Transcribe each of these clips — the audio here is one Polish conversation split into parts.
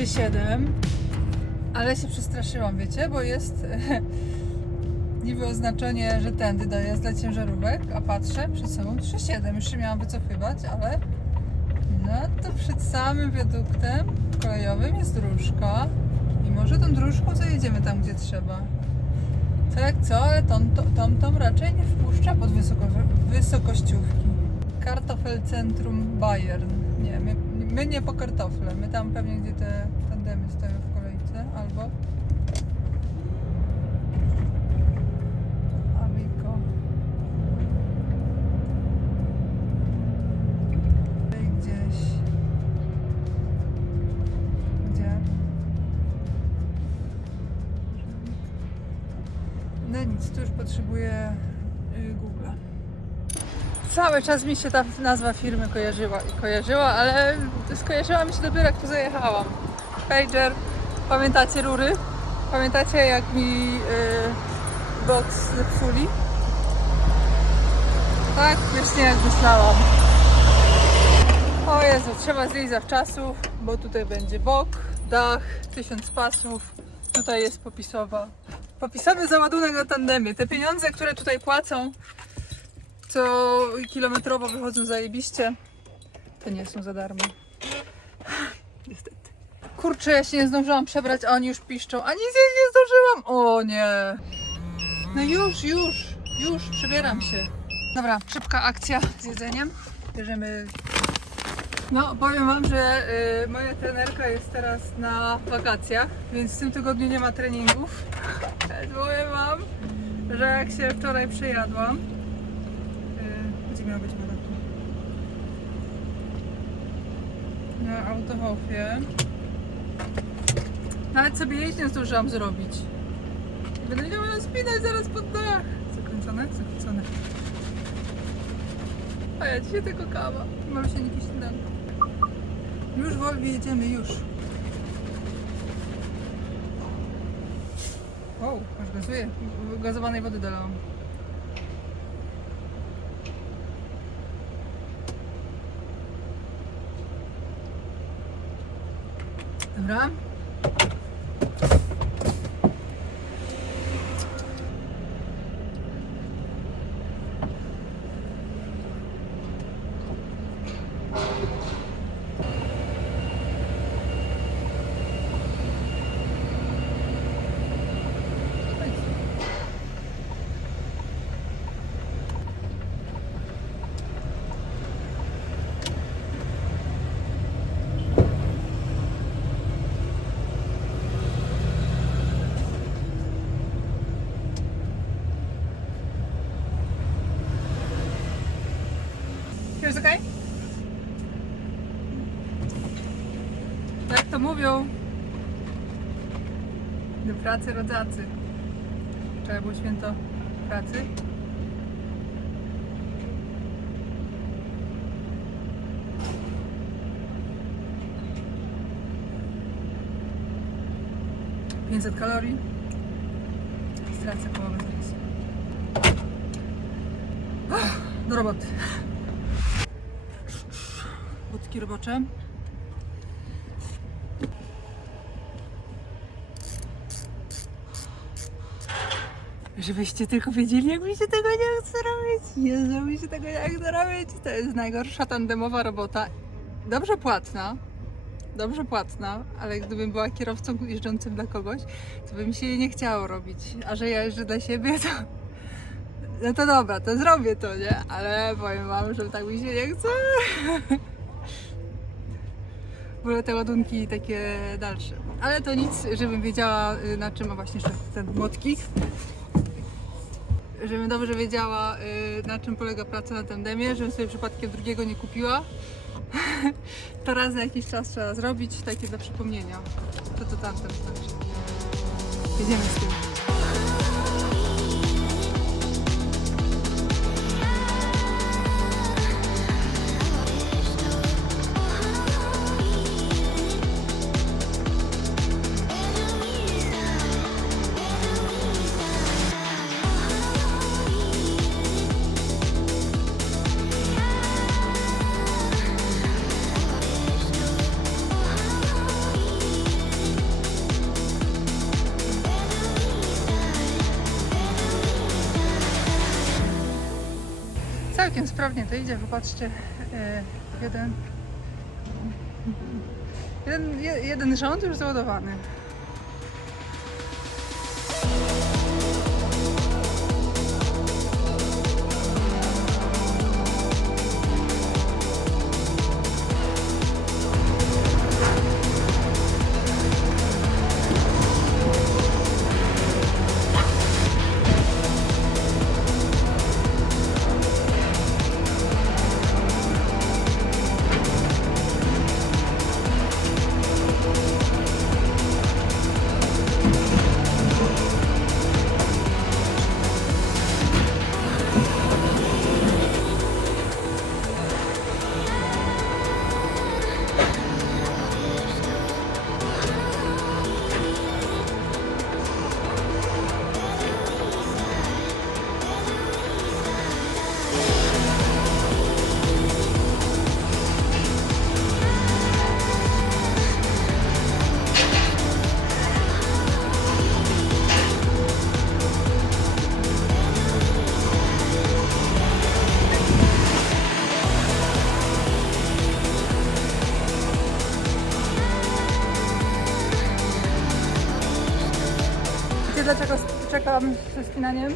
3,7, ale się przestraszyłam, wiecie, bo jest niby oznaczenie, że tędy dojazd dla ciężarówek, a patrzę przed sobą 3,7, już się miałam wycofywać, ale no to przed samym wiaduktem kolejowym jest dróżka i może tą dróżką zajedziemy tam, gdzie trzeba. Co jak co, ale tom raczej nie wpuszcza pod wysokościówki. Kartofelcentrum Bayern. Nie, my nie po kartofle, my tam pewnie gdzie te tandemy stoją w kolejce, albo Amico. Tutaj gdzieś. Gdzie? No nic, tu już potrzebuję Google'a. Cały czas mi się ta nazwa firmy kojarzyła, ale skojarzyła mi się dopiero jak tu zajechałam. Pager, pamiętacie rury? Pamiętacie jak mi box zepsuli? Tak, właśnie jak myślałam. O Jezu, trzeba zjeść zawczasu, bo tutaj będzie bok, dach, 1000 pasów. Tutaj jest popisowy załadunek na tandemie. Te pieniądze, które tutaj płacą, co kilometrowo wychodzą zajebiście, to nie są za darmo. Niestety. Kurczę, ja się nie zdążyłam przebrać, a oni już piszczą. A nic nie zdążyłam! O nie! No już, przebieram się. Dobra, szybka akcja z jedzeniem. Bierzemy... No, powiem wam, że moja trenerka jest teraz na wakacjach, więc w tym tygodniu nie ma treningów. Powiem wam, że jak się wczoraj przejadłam, gdzie miała być woda tu? Na autohofie. Nawet sobie jeść nie zdążyłam zrobić. Będę miała spinać zaraz pod dach. Zakręcone? Zakręcone. A ja dzisiaj tylko kawa. Mam się jakiś śniadanko. Już wolniej jedziemy, już. Wow, aż gazuję. Gazowanej wody dolałam. Dobra. Here's okay? Jak to mówią? Do pracy rodzacy. Wczoraj było święto pracy. $500 kalorii. Stracę połowę zaraz. Do roboty. Budki robocze. Żebyście tylko wiedzieli, jak mi się tego nie chce robić. Jezu, mi się tego nie chce robić. To jest najgorsza tandemowa robota. Dobrze płatna, ale gdybym była kierowcą jeżdżącym dla kogoś, to by mi się jej nie chciało robić. A że ja jeżdżę dla siebie, to... No to dobra, to zrobię to, nie? Ale powiem wam, że tak mi się nie chce. Wolę te ładunki takie dalsze. Ale to nic, żebym wiedziała, na czym, a właśnie jeszcze ten młotki. Żebym dobrze wiedziała, na czym polega praca na tandemie, żebym sobie przypadkiem drugiego nie kupiła. To raz na jakiś czas trzeba zrobić, takie dla przypomnienia. To tamten znaczy. Jedziemy z tym. Całkiem sprawnie to idzie, popatrzcie, jeden rząd już załadowany. Dlaczego czekam ze spinaniem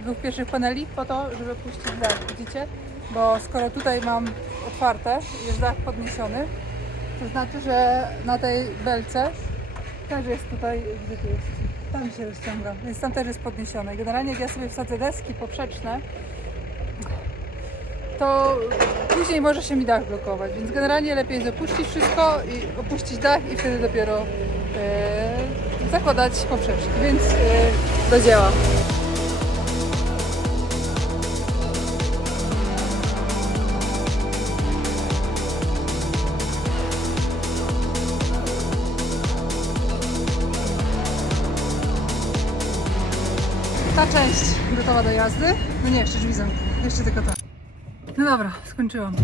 dwóch pierwszych paneli? Po to, żeby puścić dach, widzicie? Bo skoro tutaj mam otwarte, jest dach podniesiony, to znaczy, że na tej belce też jest tutaj, gdzie tu jest? Tam się rozciąga, więc tam też jest podniesione. Generalnie jak ja sobie wsadzę deski poprzeczne, to później może się mi dach blokować, więc generalnie lepiej zapuścić wszystko i opuścić dach i wtedy dopiero zakładać poprzeczki, więc do dzieła. Ta część gotowa do jazdy. No nie, jeszcze drzwi zamknę. Jeszcze tylko to. No dobra, skończyłam.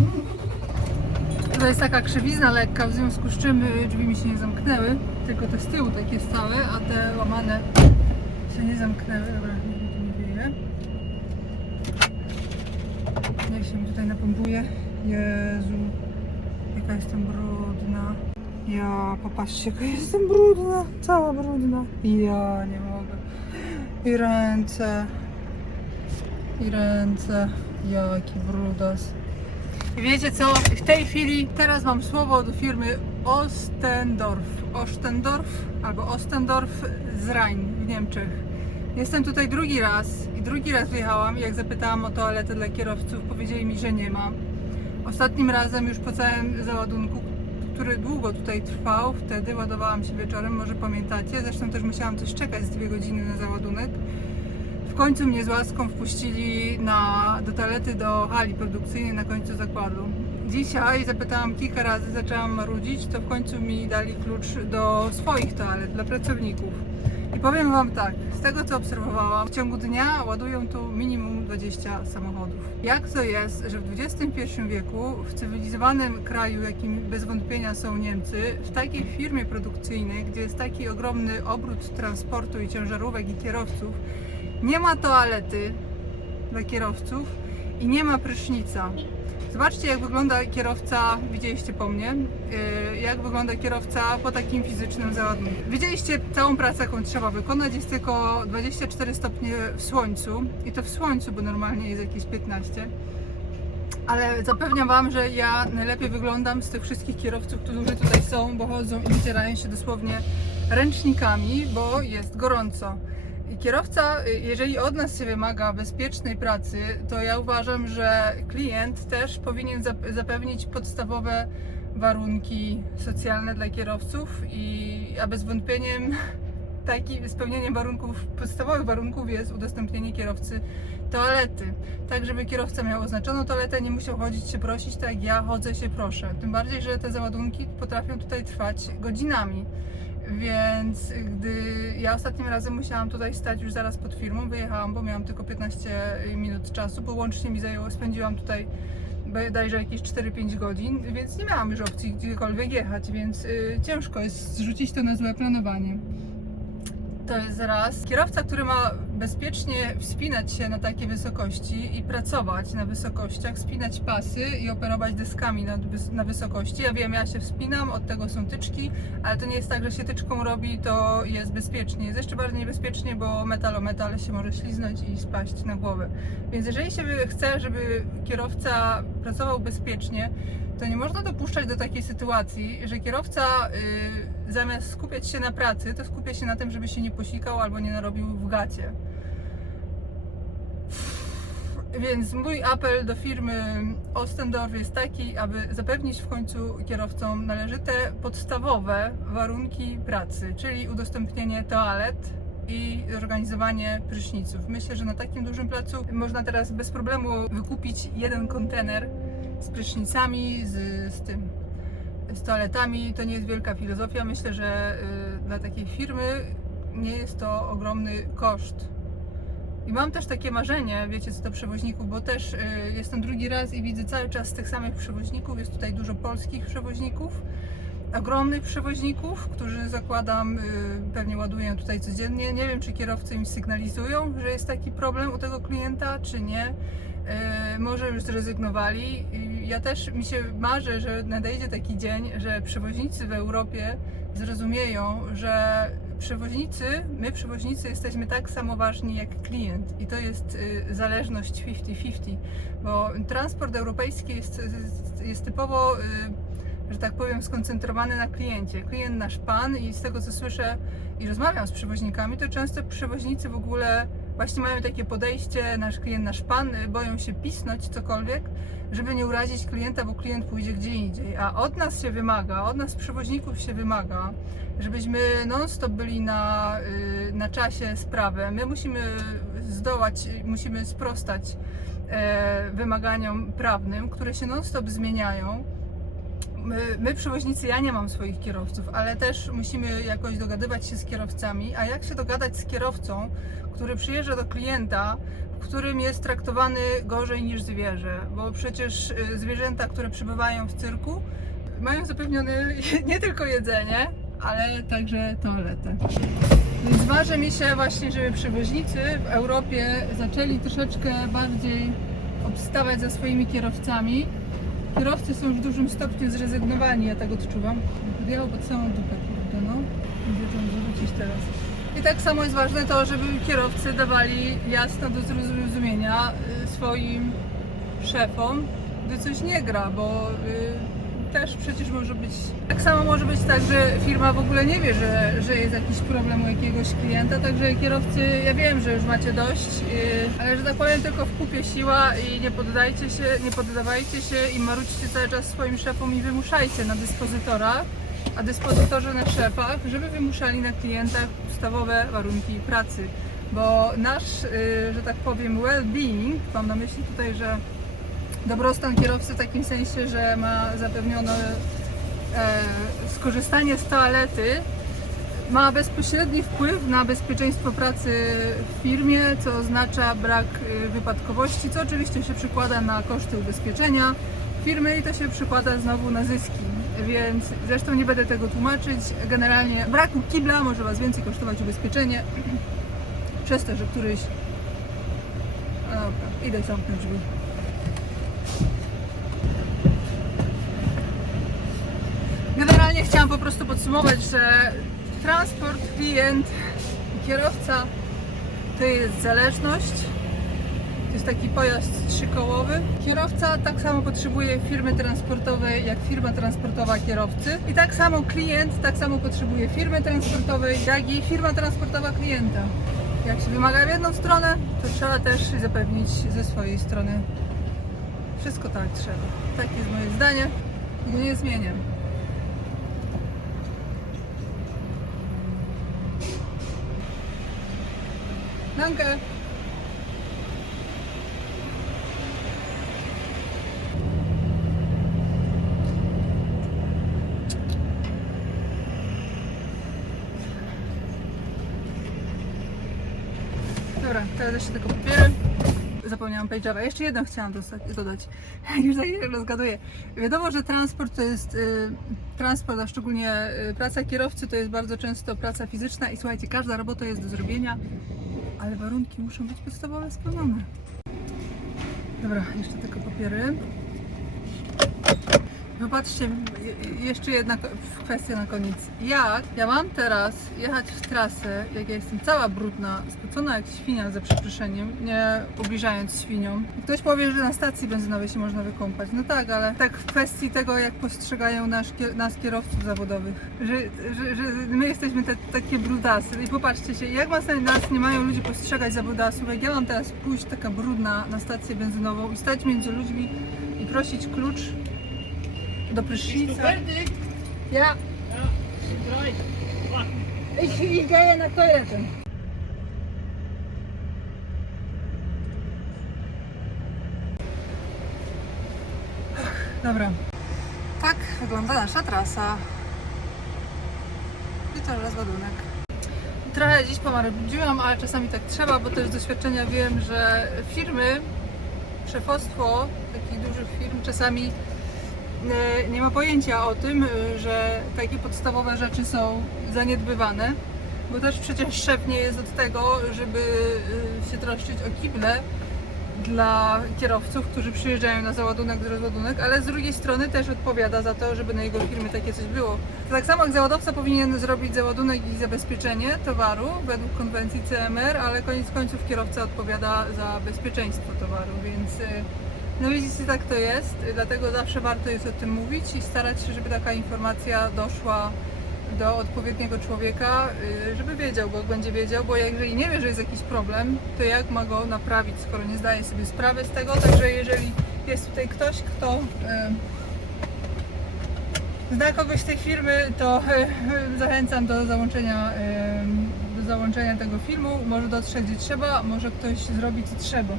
Tutaj jest taka krzywizna lekka, w związku z czym drzwi mi się nie zamknęły, tylko te z tyłu takie stałe, a te łamane się nie zamknęły. Dobra, niech mi tu nie wieje. Niech się mi tutaj napompuje. Jezu, jaka jestem brudna. Ja, popatrzcie, jaka jestem brudna, cała brudna. Ja nie mogę. I ręce. I ręce. Jaki brudas. I wiecie co? W tej chwili teraz mam słowo do firmy Ostendorf albo Ostendorf z Rhein w Niemczech. Jestem tutaj drugi raz wyjechałam i jak zapytałam o toaletę dla kierowców, powiedzieli mi, że nie ma. Ostatnim razem już po całym załadunku, który długo tutaj trwał, wtedy ładowałam się wieczorem, może pamiętacie, zresztą też musiałam coś czekać z 2 godziny na załadunek. W końcu mnie z łaską wpuścili do toalety, do hali produkcyjnej na końcu zakładu. Dzisiaj zapytałam kilka razy, zaczęłam marudzić, to w końcu mi dali klucz do swoich toalet dla pracowników. I powiem Wam tak, z tego co obserwowałam, w ciągu dnia ładują tu minimum 20 samochodów. Jak to jest, że w XXI wieku, w cywilizowanym kraju, jakim bez wątpienia są Niemcy, w takiej firmie produkcyjnej, gdzie jest taki ogromny obrót transportu i ciężarówek i kierowców, nie ma toalety dla kierowców i nie ma prysznica. Zobaczcie, jak wygląda kierowca, widzieliście po mnie, jak wygląda kierowca po takim fizycznym załadunku. Widzieliście całą pracę, jaką trzeba wykonać, jest tylko 24 stopnie w słońcu i to w słońcu, bo normalnie jest jakieś 15. Ale zapewniam Wam, że ja najlepiej wyglądam z tych wszystkich kierowców, którzy tutaj są, bo chodzą i wycierają się dosłownie ręcznikami, bo jest gorąco. I kierowca, jeżeli od nas się wymaga bezpiecznej pracy, to ja uważam, że klient też powinien zapewnić podstawowe warunki socjalne dla kierowców a bez wątpieniem spełnieniem podstawowych warunków jest udostępnienie kierowcy toalety. Tak, żeby kierowca miał oznaczoną toaletę, nie musiał chodzić się prosić, tak jak ja chodzę się proszę. Tym bardziej, że te załadunki potrafią tutaj trwać godzinami. Więc gdy ja ostatnim razem musiałam tutaj stać już zaraz pod firmą, wyjechałam, bo miałam tylko 15 minut czasu, bo łącznie mi spędziłam tutaj bodajże jakieś 4-5 godzin, więc nie miałam już opcji gdziekolwiek jechać, więc ciężko jest zrzucić to na złe planowanie. To jest raz. Kierowca, który ma bezpiecznie wspinać się na takie wysokości i pracować na wysokościach, spinać pasy i operować deskami na wysokości. Ja wiem, ja się wspinam, od tego są tyczki, ale to nie jest tak, że się tyczką robi, to jest bezpiecznie. Jest jeszcze bardziej niebezpiecznie, bo metal o metal się może śliznąć i spaść na głowę. Więc jeżeli się chce, żeby kierowca pracował bezpiecznie, to nie można dopuszczać do takiej sytuacji, że kierowca zamiast skupiać się na pracy, to skupia się na tym, żeby się nie posikał albo nie narobił w gacie. Więc mój apel do firmy Ostendorf jest taki, aby zapewnić w końcu kierowcom należyte, podstawowe warunki pracy, czyli udostępnienie toalet i organizowanie pryszniców. Myślę, że na takim dużym placu można teraz bez problemu wykupić jeden kontener z prysznicami, z toaletami. To nie jest wielka filozofia. Myślę, że dla takiej firmy nie jest to ogromny koszt. I mam też takie marzenie, wiecie co, to przewoźników, bo też jestem drugi raz i widzę cały czas tych samych przewoźników. Jest tutaj dużo polskich przewoźników, ogromnych przewoźników, którzy zakładam pewnie ładują tutaj codziennie. Nie wiem, czy kierowcy im sygnalizują, że jest taki problem u tego klienta, czy nie. Może już zrezygnowali. Ja też mi się marzę, że nadejdzie taki dzień, że przewoźnicy w Europie zrozumieją, że my przewoźnicy jesteśmy tak samo ważni jak klient i to jest zależność 50-50, bo transport europejski jest typowo, że tak powiem, skoncentrowany na kliencie. Klient nasz pan i z tego co słyszę i rozmawiam z przewoźnikami, to często przewoźnicy w ogóle właśnie mają takie podejście, nasz klient, nasz pan, boją się pisnąć cokolwiek, żeby nie urazić klienta, bo klient pójdzie gdzie indziej. A od nas się wymaga, od nas przewoźników się wymaga, żebyśmy non-stop byli na czasie z prawem. My musimy zdołać, musimy sprostać wymaganiom prawnym, które się non-stop zmieniają. My przewoźnicy, ja nie mam swoich kierowców, ale też musimy jakoś dogadywać się z kierowcami, a jak się dogadać z kierowcą, który przyjeżdża do klienta, w którym jest traktowany gorzej niż zwierzę, bo przecież zwierzęta, które przebywają w cyrku, mają zapewnione nie tylko jedzenie, ale także toaletę. Więc marzy mi się właśnie, żeby przewoźnicy w Europie zaczęli troszeczkę bardziej obstawać za swoimi kierowcami. Kierowcy są w dużym stopniu zrezygnowani, ja tak odczuwam. Podjechał pod samą dupę, kurde, no. Gdzie tam wrócić teraz? I tak samo jest ważne to, żeby kierowcy dawali jasno do zrozumienia swoim szefom, gdy coś nie gra, bo też przecież może być... Tak samo może być tak, że firma w ogóle nie wie, że jest jakiś problem u jakiegoś klienta, także kierowcy, ja wiem, że już macie dość, ale że tak powiem, tylko w kupie siła i nie poddawajcie się i marudźcie cały czas swoim szefom i wymuszajcie na dyspozytorach, a dyspozytorzy na szefach, żeby wymuszali na klientach podstawowe warunki pracy. Bo nasz, że tak powiem, well-being, mam na myśli tutaj, że dobrostan kierowcy w takim sensie, że ma zapewnione skorzystanie z toalety, ma bezpośredni wpływ na bezpieczeństwo pracy w firmie, co oznacza brak wypadkowości, co oczywiście się przekłada na koszty ubezpieczenia firmy i to się przekłada znowu na zyski. Więc zresztą nie będę tego tłumaczyć. Generalnie braku kibla może Was więcej kosztować ubezpieczenie przez to, że któryś... No dobra, idę zamknąć drzwi. Generalnie chciałam po prostu podsumować, że transport, klient i kierowca to jest zależność. To jest taki pojazd trzykołowy. Kierowca tak samo potrzebuje firmy transportowej, jak firma transportowa kierowcy. I tak samo klient tak samo potrzebuje firmy transportowej, jak i firma transportowa klienta. Jak się wymaga w jedną stronę, to trzeba też zapewnić ze swojej strony wszystko tak trzeba. Takie jest moje zdanie i go nie zmieniam. Danke. Dobra, teraz jeszcze tylko papiery. Zapomniałam nie mam pagera. Jeszcze jedno chciałam dodać. Już za chwilę rozgaduję. Wiadomo, że transport to jest transport, a szczególnie praca kierowcy to jest bardzo często praca fizyczna i słuchajcie, każda robota jest do zrobienia, ale warunki muszą być podstawowe spełnione. Dobra, jeszcze tylko papiery. Popatrzcie, jeszcze jedna kwestia na koniec. Jak ja mam teraz jechać w trasę, jak ja jestem cała brudna, spocona jak świnia, za przeproszeniem, nie ubliżając świniom. I ktoś powie, że na stacji benzynowej się można wykąpać. No tak, ale tak w kwestii tego, jak postrzegają nas kierowców zawodowych. Że my jesteśmy takie brudasy. I popatrzcie się, jak nas nie mają ludzie postrzegać za brudasów, jak ja mam teraz pójść taka brudna na stację benzynową i stać między ludźmi i prosić klucz do prysznica. Ja. Ja, drei. Ich gehe nach Toiletten. Dobra. Tak wygląda nasza trasa. I to rozładunek. Trochę dziś pomarudziłam, ale czasami tak trzeba, bo też z doświadczenia wiem, że firmy, szefostwo takich dużych firm czasami nie ma pojęcia o tym, że takie podstawowe rzeczy są zaniedbywane, bo też przecież szef nie jest od tego, żeby się troszczyć o kible dla kierowców, którzy przyjeżdżają na załadunek, rozładunek, ale z drugiej strony też odpowiada za to, żeby na jego firmy takie coś było. To tak samo jak zawodowca powinien zrobić załadunek i zabezpieczenie towaru według konwencji CMR, ale koniec końców kierowca odpowiada za bezpieczeństwo towaru, więc no widzicie, tak to jest, dlatego zawsze warto jest o tym mówić i starać się, żeby taka informacja doszła do odpowiedniego człowieka, żeby wiedział, bo będzie wiedział, bo jeżeli nie wie, że jest jakiś problem, to jak ma go naprawić, skoro nie zdaje sobie sprawy z tego, także jeżeli jest tutaj ktoś, kto zna kogoś z tej firmy, to zachęcam do załączenia tego filmu, może dotrzeć gdzie trzeba, może ktoś zrobi co trzeba.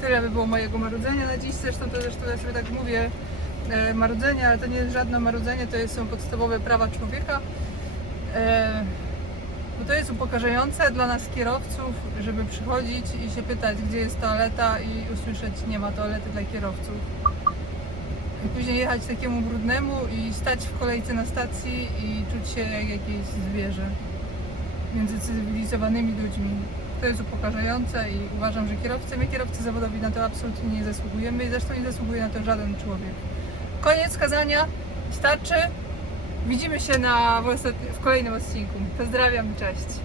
Tyle by było mojego marudzenia na dziś, zresztą ja sobie tak mówię, marudzenie, ale to nie jest żadne marudzenie, to są podstawowe prawa człowieka, bo to jest upokarzające dla nas kierowców, żeby przychodzić i się pytać, gdzie jest toaleta i usłyszeć, nie ma toalety dla kierowców. I później jechać takiemu brudnemu i stać w kolejce na stacji i czuć się jak jakieś zwierzę między cywilizowanymi ludźmi. To jest upokarzające i uważam, że my kierowcy zawodowi na to absolutnie nie zasługujemy i zresztą nie zasługuje na to żaden człowiek. Koniec kazania, starczy. Widzimy się w kolejnym odcinku. Pozdrawiam, cześć.